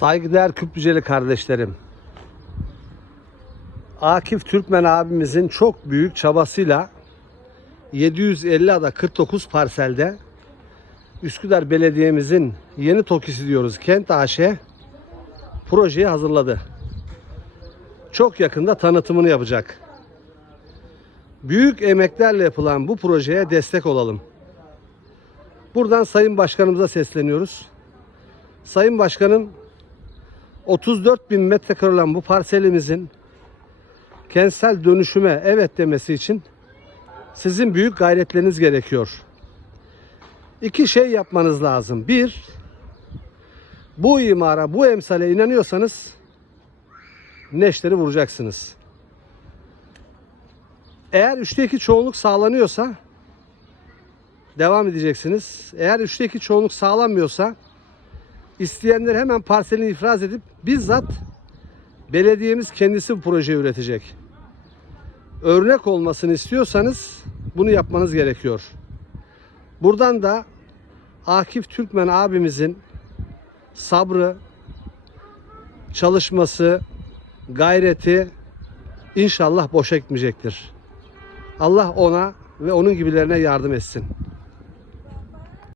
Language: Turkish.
Saygıdeğer Küplüceli kardeşlerim. Akif Türkmen abimizin çok büyük çabasıyla 750 ada 49 parselde Üsküdar Belediye'mizin yeni TOKİ'si diyoruz Kent AŞ projeyi hazırladı. Çok yakında tanıtımını yapacak. Büyük emeklerle yapılan bu projeye destek olalım. Buradan Sayın Başkanımıza sesleniyoruz. Sayın Başkanım 34 bin metrekare olan bu parselimizin kentsel dönüşüme evet demesi için sizin büyük gayretleriniz gerekiyor. İki şey yapmanız lazım. Bir, bu imara, bu emsale inanıyorsanız neşteri vuracaksınız. Eğer üçte iki çoğunluk sağlanıyorsa devam edeceksiniz. Eğer üçte iki çoğunluk sağlanmıyorsa isteyenler hemen parselini ifraz edip bizzat belediyemiz kendisi bu projeyi üretecek. Örnek olmasını istiyorsanız bunu yapmanız gerekiyor. Buradan da Akif Türkmen abimizin sabrı, çalışması, gayreti inşallah boşa gitmeyecektir. Allah ona ve onun gibilerine yardım etsin.